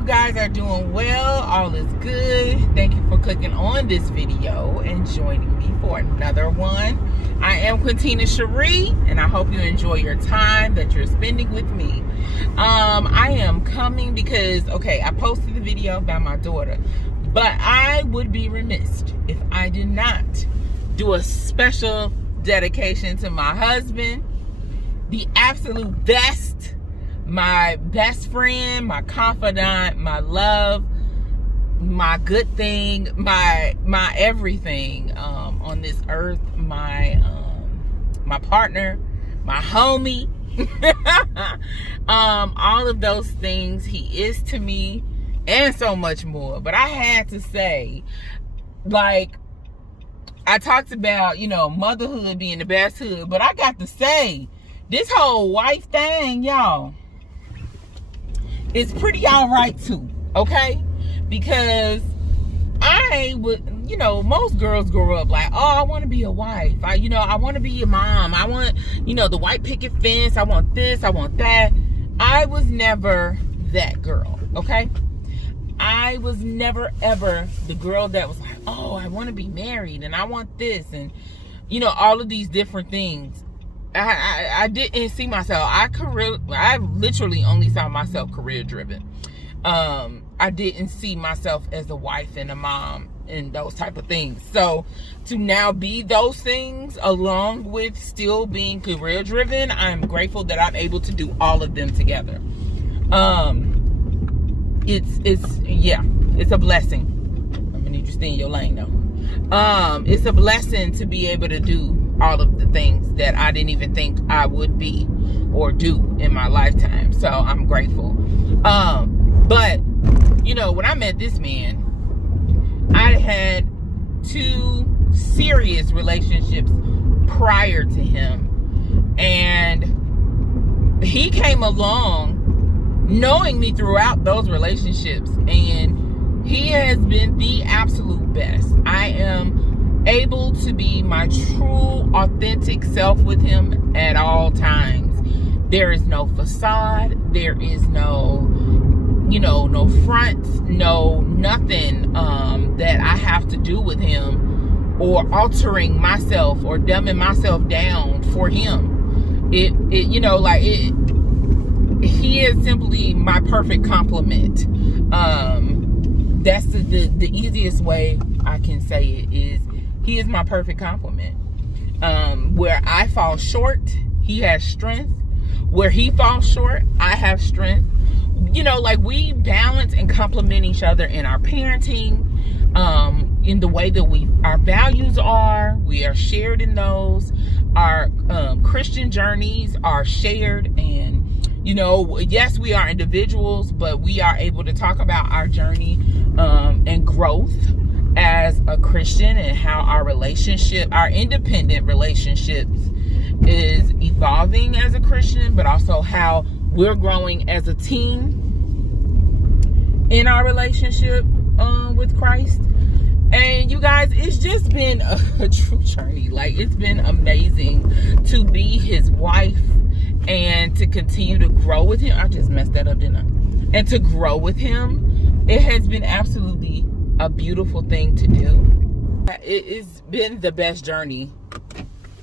you guys are doing well. All is good. Thank you for clicking on this video and joining me for another one. I am Quintina Cherie, and I hope you enjoy your time that you're spending with me. I am coming because, I posted the video about my daughter, but I would be remiss if I did not do a special dedication to my husband, the absolute best, my best friend, my confidant, my love, my good thing, my everything on this earth, my partner, my homie, all of those things he is to me, and so much more. But I had to say, like, I talked about, motherhood being the best hood, but I got to say, this whole wife thing, y'all, it's pretty all right too, okay? Because I would, most girls grow up like, oh, I want to be a wife. I want to be a mom. I want, the white picket fence. I want this. I want that. I was never that girl, okay? I was never, ever the girl that was like, oh, I want to be married and I want this and, all of these different things. I didn't see myself. I literally only saw myself career driven. I didn't see myself as a wife and a mom and those type of things. So to now be those things along with still being career driven, I'm grateful that I'm able to do all of them together. It's a blessing. I'm gonna need you to stay in your lane though. It's a blessing to be able to do all of the things that I didn't even think I would be or do in my lifetime. So I'm grateful. But when I met this man, I had 2 serious relationships prior to him, and he came along knowing me throughout those relationships, and he has been the absolute best. I am able to be my true, authentic self with him at all times. There is no facade. There is no, no fronts, no nothing that I have to do with him or altering myself or dumbing myself down for him. He is simply my perfect complement. That's the easiest way I can say it is he is my perfect complement. Where I fall short, he has strength. Where he falls short, I have strength. We balance and complement each other in our parenting, in the way that our values are. We are shared in those. Our Christian journeys are shared, and yes, we are individuals, but we are able to talk about our journey and growth as a Christian, and how our independent relationships is evolving as a Christian, but also how we're growing as a team in our relationship with Christ. And you guys, it's just been a true journey. Like, it's been amazing to be his wife and to continue to grow with him. I just messed that up, didn't I? And to grow with him, it has been absolutely a beautiful thing to do. It's been the best journey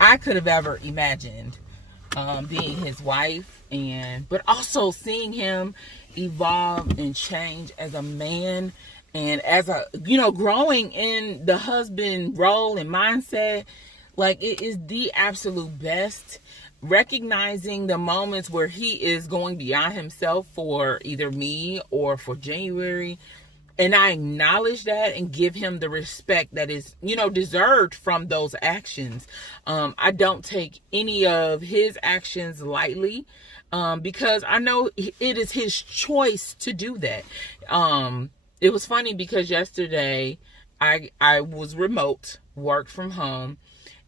I could have ever imagined, being his wife, but also seeing him evolve and change as a man, and as a growing in the husband role and mindset. Like, it is the absolute best. Recognizing the moments where he is going beyond himself for either me or for January, and I acknowledge that and give him the respect that is, deserved from those actions. I don't take any of his actions lightly, because I know it is his choice to do that. It was funny because yesterday I was remote, worked from home,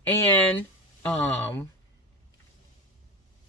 and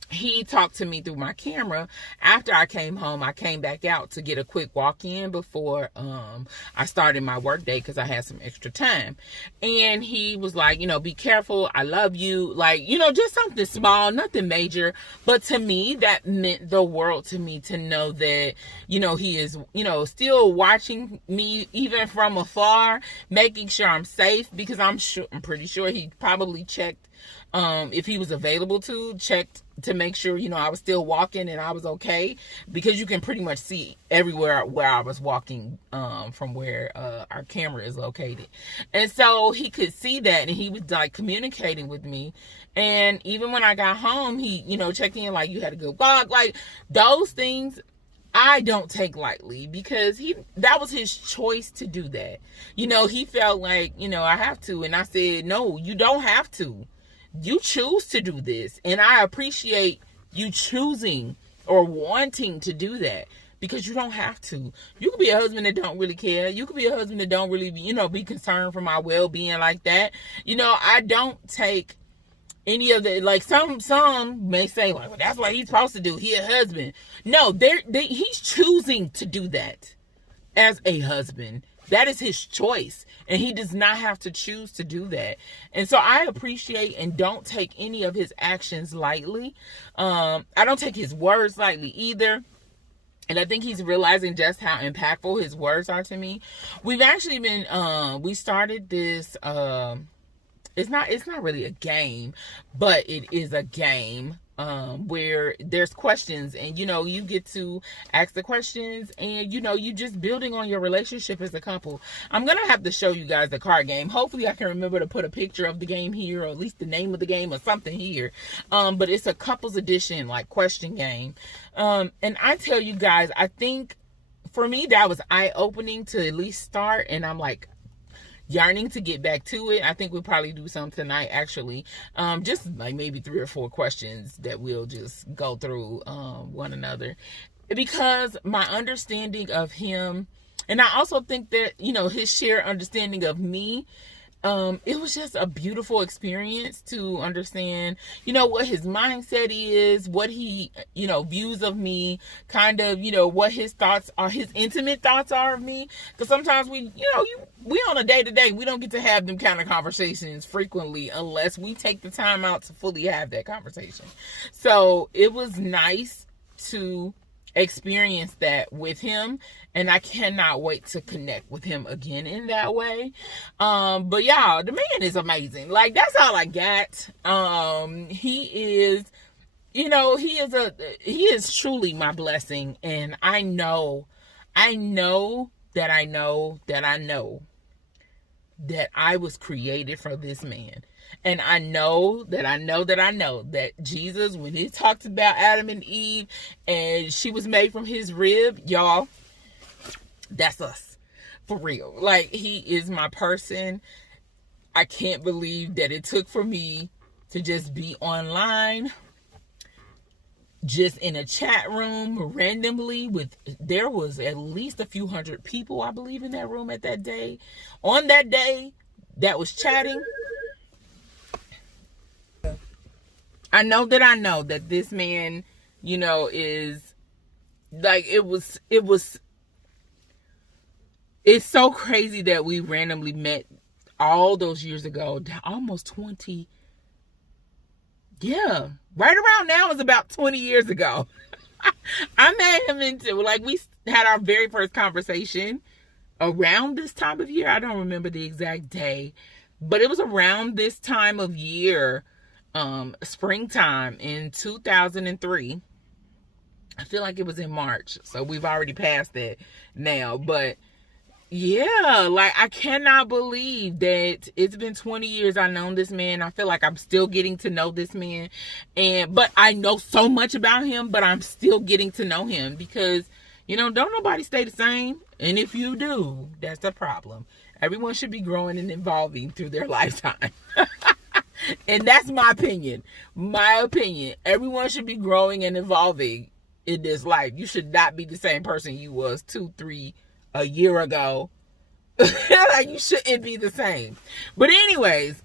he talked to me through my camera. After I came home, I came back out to get a quick walk in before I started my work day, because I had some extra time. And he was like, be careful, I love you, like, just something small, nothing major, but to me that meant the world to me, to know that he is still watching me even from afar, making sure I'm safe, because I'm pretty sure he probably checked if he was available to, checked to make sure, I was still walking and I was okay, because you can pretty much see everywhere where I was walking from where our camera is located. And so he could see that, and he was like communicating with me. And even when I got home, he, checked in, like, you had a good walk, like those things. I don't take lightly, because that was his choice to do that. He felt like, I have to. And I said, no, you don't have to. You choose to do this, and I appreciate you choosing or wanting to do that, because you don't have to. You could be a husband that don't really care. You could be a husband that don't really be concerned for my well-being like that. I don't take any of the, like, some may say, like, well, that's what he's supposed to do, he a husband. No, he's choosing to do that as a husband. That is his choice, and he does not have to choose to do that. And so I appreciate and don't take any of his actions lightly. I don't take his words lightly either. And I think he's realizing just how impactful his words are to me. We've actually been, we started this, it's not really a game, but it is a game where there's questions, and you get to ask the questions, and you just building on your relationship as a couple. I'm gonna have to show you guys the card game. Hopefully I can remember to put a picture of the game here, or at least the name of the game or something here. But it's a couples edition, like, question game. And I tell you guys, I think for me that was eye-opening to at least start, and I'm like yearning to get back to it. I think we'll probably do some tonight, actually. Just like maybe 3 or 4 questions that we'll just go through one another, because my understanding of him, and I also think that his shared understanding of me, it was just a beautiful experience to understand, what his mindset is, what he, views of me, kind of, what his thoughts are, his intimate thoughts are of me. Because sometimes we on a day-to-day, we don't get to have them kind of conversations frequently unless we take the time out to fully have that conversation. So it was nice to experience that with him, and I cannot wait to connect with him again in that way. But y'all, the man is amazing. Like, that's all I got. He is, he is truly my blessing, and I know that I was created for this man. And I know that Jesus, when he talked about Adam and Eve and she was made from his rib, y'all, that's us. For real. Like, he is my person. I can't believe that it took for me to just be online, just in a chat room randomly there was at least a few hundred people, I believe, in that room on that day that was chatting. I know that this man, is like, it's so crazy that we randomly met all those years ago, almost 20. Yeah, right around now is about 20 years ago. I met him we had our very first conversation around this time of year. I don't remember the exact day, but it was around this time of year, springtime in 2003. I feel like it was in March, so we've already passed that now. But yeah, like, I cannot believe that it's been 20 years I've known this man. I feel like I'm still getting to know this man, but I know so much about him, but I'm still getting to know him, because don't nobody stay the same, and if you do, that's a problem. Everyone should be growing and evolving through their lifetime. And that's my opinion. Everyone should be growing and evolving in this life. You should not be the same person you was 2, 3 a year ago. Like, you shouldn't be the same. But anyways,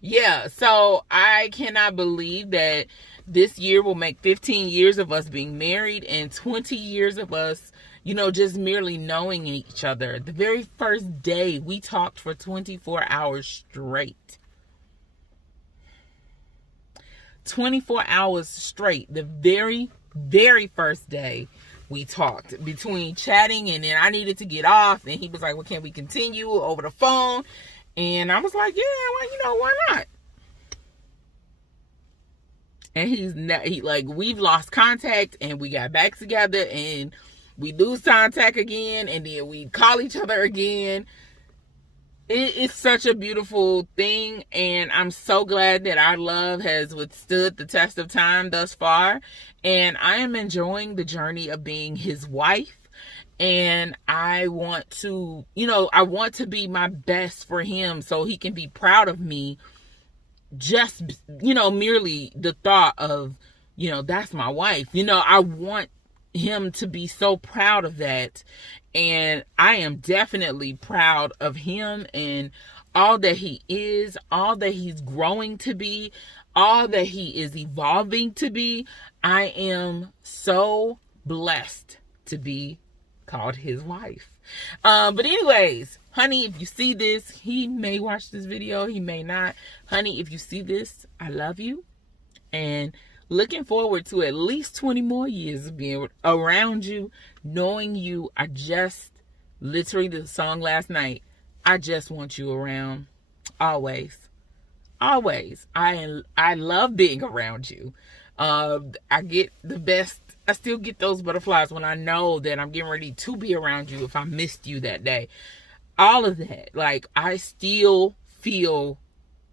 Yeah, so I cannot believe that this year will make 15 years of us being married and 20 years of us, just merely knowing each other. The very first day we talked for 24 hours straight. 24 hours straight. The very, very first day we talked, between chatting and then I needed to get off, and he was like, well, can we continue over the phone? And I was like, yeah, well, why not? And we've lost contact and we got back together and we lose contact again and then we call each other again. It's such a beautiful thing, and I'm so glad that our love has withstood the test of time thus far. And I am enjoying the journey of being his wife. And I want to, be my best for him so he can be proud of me. Just, merely the thought of, that's my wife. I want him to be so proud of that. And I am definitely proud of him and all that he is, all that he's growing to be, all that he is evolving to be. I am so blessed to be called his wife. But anyways, honey, if you see this, he may watch this video, he may not. Honey, if you see this, I love you. And looking forward to at least 20 more years of being around you, knowing you. I just literally did the song last night. I just want you around. Always. Always. I love being around you. I get the best. I still get those butterflies when I know that I'm getting ready to be around you if I missed you that day. All of that. Like, I still feel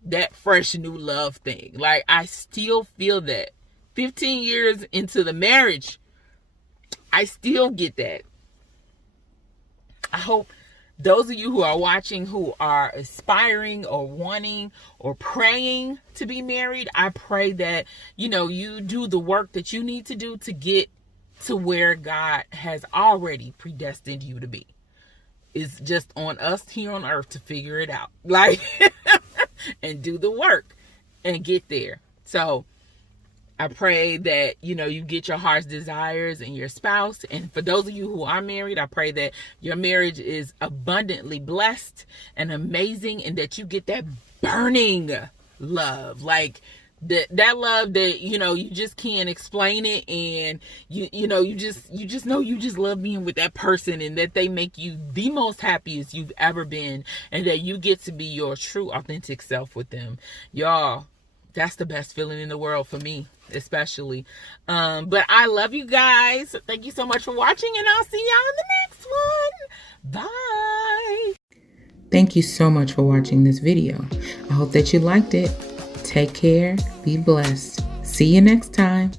that fresh new love thing. Like, I still feel that. 15 years into the marriage, I still get that. I hope those of you who are watching, who are aspiring or wanting or praying to be married, I pray that, you do the work that you need to do to get to where God has already predestined you to be. It's just on us here on earth to figure it out. Like, and do the work and get there. So I pray that, you get your heart's desires in your spouse. And for those of you who are married, I pray that your marriage is abundantly blessed and amazing, and that you get that burning love. Like that love that, you just can't explain it. And you just know you just love being with that person, and that they make you the most happiest you've ever been, and that you get to be your true, authentic self with them. Y'all, that's the best feeling in the world for me, especially. But I love you guys. Thank you so much for watching, and I'll see y'all in the next one. Bye. Thank you so much for watching this video. I hope that you liked it. Take care. Be blessed. See you next time.